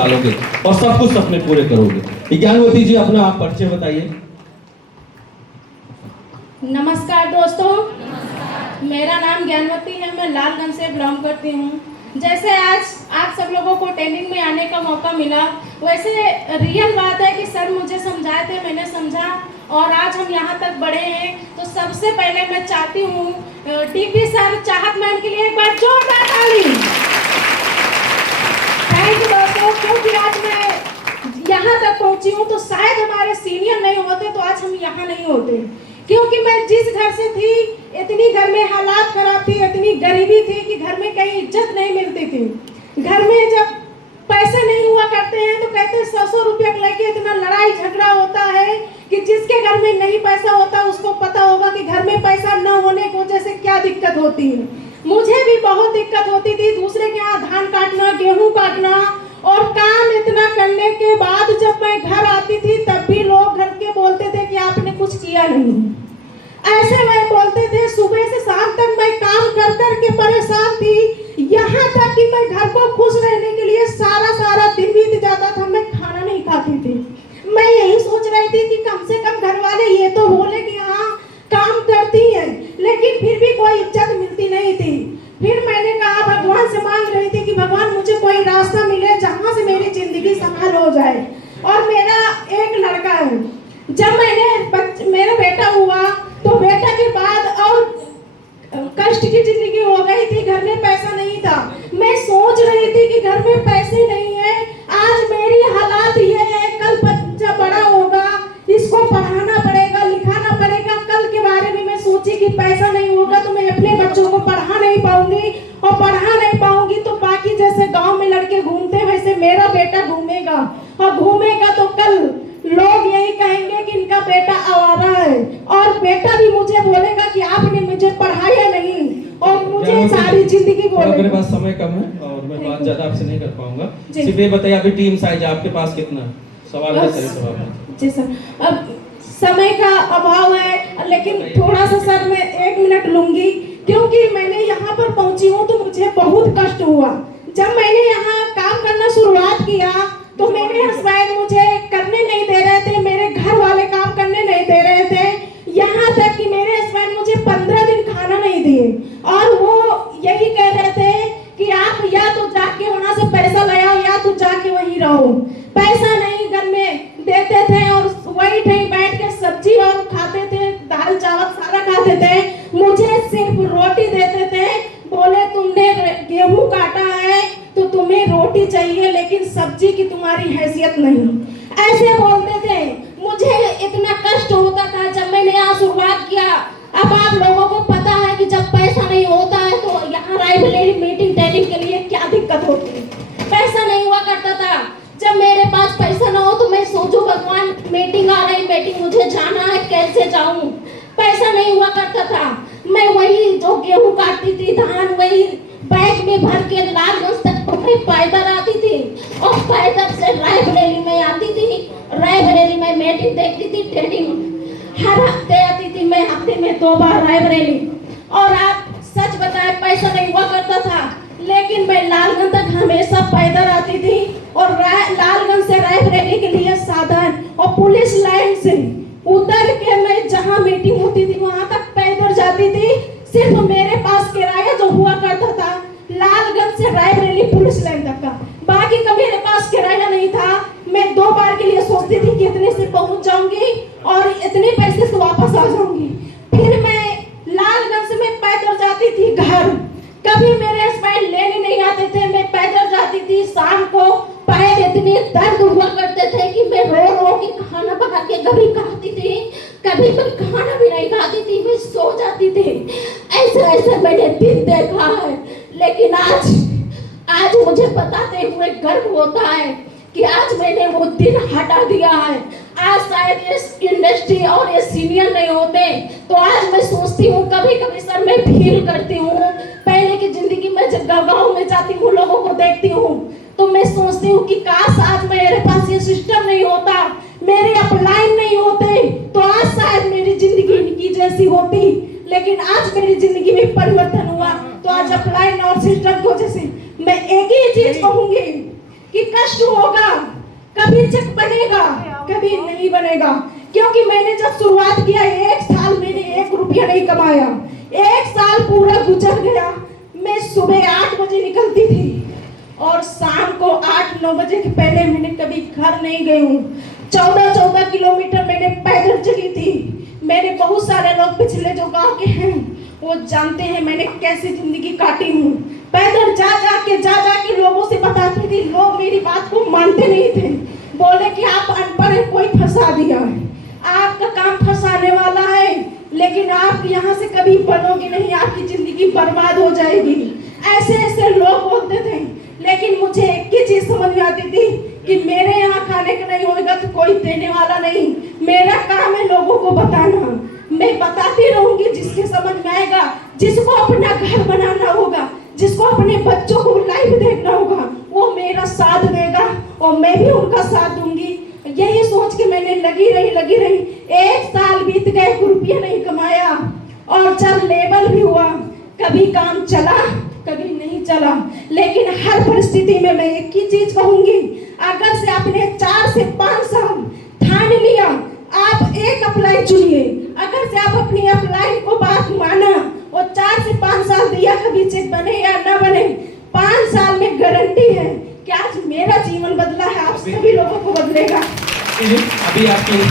निकालोगे और सब कुछ सपने पूरे करोगे। ज्ञानवती जी, अपना आप परिचय बताइए। नमस्कार दोस्तों, मेरा नाम ज्ञानवती है। मैं लालगंज से बिलोंग करती हूँ। जैसे आज आप सब लोगों को ट्रेनिंग में आने का मौका मिला, वैसे रियल बात है कि सर मुझे समझाए थे, मैंने समझा और आज हम यहाँ तक बढ़े हैं। तो सबसे पहले मैं चाहती हूँ टीपी सर, चाहत मैम के लिए एक बार जोरदार ताली। थैंक यू दोस्तों, क्योंकि आज मैं यहाँ तक पहुँची हूँ तो शायद हमारे सीनियर नहीं होते तो आज हम यहाँ नहीं होते। क्योंकि मैं जिस घर से थी, इतनी घर में हालात खराब थी, इतनी गरीबी थी कि घर में कहीं इज्जत नहीं मिलती थी। घर में जब पैसे नहीं हुआ करते हैं तो कहते हैं 100 रुपया लेके इतना लड़ाई झगड़ा होता है कि जिसके घर में नहीं पैसा होता उसको पता होगा कि घर में पैसा न होने की वजह से क्या दिक्कत होती है। मुझे भी बहुत दिक्कत होती थी, दूसरे के यहाँ धान काटना, गेहूँ काटना और काम इतना करने के बाद जब मैं घर आती थी तब भी लोग घर के बोलते थे कि आपने कुछ किया नहीं। ऐसे मैं बोलते थे, सुबह से शाम तक मैं काम कर कर के परेशान थी, यहाँ तक कि मैं घर को खुश रहने के लिए सारा दिन बीत जाता था, मैं खाना नहीं खाती थी। मैं यही सोच रही थी कि कम से कम घर वाले ये तो बोले कि हाँ काम करती है, लेकिन फिर भी कोई इज्जत मिलती नहीं थी। फिर मैंने कहा, भगवान से मांग रही थी कि भगवान मुझे कोई रास्ता मिले जहाँ से मेरी जिंदगी संभाल हो जाए। और मेरा एक लड़का है, जब मेरा बेटा हुआ तो बेटा के बाद और कष्ट की जिंदगी हो गई थी, घर में पैसा नहीं था। मैं सोच रही थी कि घर में पैसे नहीं है, आज मेरी हालात ये है, कल बच्चा बड़ा होगा, इसको पढ़ाना पड़ेगा, लिखाना पड़ेगा। कल के बारे में मैं सोची कि पैसा नहीं होगा तो मैं अपने बच्चों को पढ़ा नहीं पाऊंगी, और पढ़ा नहीं पाऊंगी तो बाकी जैसे गांव में लड़के घूमते वैसे मेरा बेटा घूमेगा, और घूमेगा तो कल लोग यही कहेंगे कि इनका बेटा आवारा है, और बेटा भी मुझे बोलेगा कि आपने मुझे पढ़ाया नहीं, और मुझे सारी जिंदगी बोलेगा। मेरे पास समय कम है और मैं बात ज्यादा आपसे नहीं कर पाऊंगा। सिर्फ ये बताइए, अभी टीम साइज आपके पास कितना? सवाल है सर, सवाल है जी सर। अब समय का अभाव है, लेकिन थोड़ा सा सर मैं 1 मिनट लूंगी, क्योंकि मैंने यहाँ पर पहुंची हूँ तो मुझे बहुत कष्ट हुआ। जब मैंने यहाँ काम करना शुरुआत किया तो मेरे हस्बैंड मुझे करने नहीं दे रहे थे, मेरे घर वाले काम करने नहीं दे रहे थे, यहाँ तक कि मेरे हस्बैंड मुझे 15 दिन खाना नहीं दिए, और वो यही कह रहे थे कि आप या तो जाके वहाँ से पैसा ले आओ या तो जाके वहीं रहो। पैसा नहीं घर में देते थे और वही ठही बैठ के सब्जी और खाते थे, दाल चावल सारा खाते थे, मुझे सिर्फ रोटी देते थे। बोले तुमने गेहूं काटा है तो तुम्हें रोटी चाहिए, लेकिन सब्जी की तुम्हारी हैसियत नहीं, ऐसे बोलते थे। मुझे इतना कष्ट होता था जब मैंने यहाँ शुरुआत किया। अब आप लोगों को पता है कि जब पैसा नहीं होता है तो यहाँ राइवलरी मीटिंग ट्रेनिंग के लिए क्या दिक्कत होती है। पैसा नहीं हुआ करता था, जब मेरे पास पैसा ना हो तो मैं सोचूं भगवान मीटिंग आ रही, मीटिंग मुझे जाना है, कैसे जाऊं। पैसा नहीं हुआ करता था, मैं वही जो गेहूं काटती थी, धान वही बैग में भर के लालगंज तक पैदल आती थी, और पैदल से रायबरेली में आती थी। रायबरेली में मीटिंग देखती थी, ट्रेनिंग हर हफ्ते आती थी मैं, हफ्ते में 2 बार रायबरेली। और आप सच बताएं, पैसा नहीं हुआ करता था, लेकिन मैं लालगंज तक हमेशा पैदल आती थी, और लालगंज से रायबरेली के लिए साधन और पुलिस लाइन से उतर के मैं जहाँ मीटिंग होती थी वहां तक पैदल जाती थी। सिर्फ मेरे पास किराया जो हुआ करता था लालगंज से रायबरेली पुलिस लाइन तक का, बाकी का मेरे पास किराया नहीं था। मैं 2 बार के लिए सोचती थी कि इतने से पहुंच जाऊंगी और इतने पैसे से वापस आ जाऊंगी। फिर मैं लालगंज से मैं पैदल जाती थी घर, कभी मेरे हस्बैंड लेने नहीं आते थे, मैं पैदल जाती थी। शाम को पैर इतने दर्द हुआ करते थे कि मैं रो रो के खाना बना के कभी खाती थी, कभी मैं खाना भी नहीं खाती थी, मैं सो जाती थी। ऐसे मैंने दिन देखा है, लेकिन आज मुझे बताते हुए गर्व होता है कि आज मैंने वो दिन हटा दिया है। आज शायद इस इंडस्ट्री और ये सीनियर नहीं होते तो आज मैं सोचती हूँ, कभी कभी सर मैं फील करती हूँ, पहले की जिंदगी में जब गाँव में जाती हूँ लोगों को देखती हूँ तो मैं सोचती हूँ कि काश आज मेरे पास ये सिस्टम नहीं होता, मेरे अपलाइन नहीं होते तो आज शायद मेरी जिंदगी इनकी जैसी होती। लेकिन आज मेरी जिंदगी में परिवर्तन हुआ तो आज अपलाइन और सिस्टम को जैसे मैं एक ही चीज कहूंगी कि कष्ट होगा, कभी चेक बनेगा, कभी नहीं बनेगा। क्योंकि मैंने जब शुरुआत किया 1 साल मैंने 1 रुपया नहीं कमाया। 1 साल पूरा गुजर गया। मैं सुबह 8 बजे निकलती थी और शाम को 8-9 बजे के पहले मैंने कभी घर नहीं गई हूँ। 14-14 किलोमीटर मैंने पैदल चली थी। मेरे बहुत सारे लोग पिछले जो गांव के हैं वो जानते हैं मैंने कैसी जिंदगी काटी हूँ। पैदल जा जा के लोगों से बताती थी। लोग मेरी बात को मानते नहीं थे, बोले कि आप अनपढ़ हैं, कोई फंसा दिया है, आपका काम फंसाने वाला है, लेकिन आप यहाँ से कभी बनोगे नहीं, आपकी जिंदगी बर्बाद हो जाएगी। ऐसे ऐसे लोग बोलते थे। लेकिन मुझे एक ही चीज समझ में आती थी कि मेरे यहाँ खाने का नहीं होगा तो कोई देने वाला नहीं। मेरा काम है लोगों को बताना। मैं बताती रहूंगी, जिसके समझ में आएगा, जिसको अपना घर बनाना होगा, जिसको अपने बच्चों को लाइफ देखना होगा, वो मेरा साथ देगा और मैं भी उनका साथ दूंगी। यही सोच के मैंने लगी रही। 1 साल बीत गए, 1 रुपया नहीं कमाया। और जब लेवल भी हुआ, कभी काम चला, कभी नहीं चला। लेकिन हर परिस्थिति में मैं एक ही चीज कहूंगी, अगर से आपने 4 से 5 साल ठान लिया, आप एक अप्लाई चुनिए। अगर से आप अपनी अप्लाई को बात माना और 4 से 5 साल दिया, कभी चेक बने या ना बने, 5 साल में गारंटी है कि आज मेरा जीवन बदला है, आप सभी लोगों को बदलेगा। अभी आपकी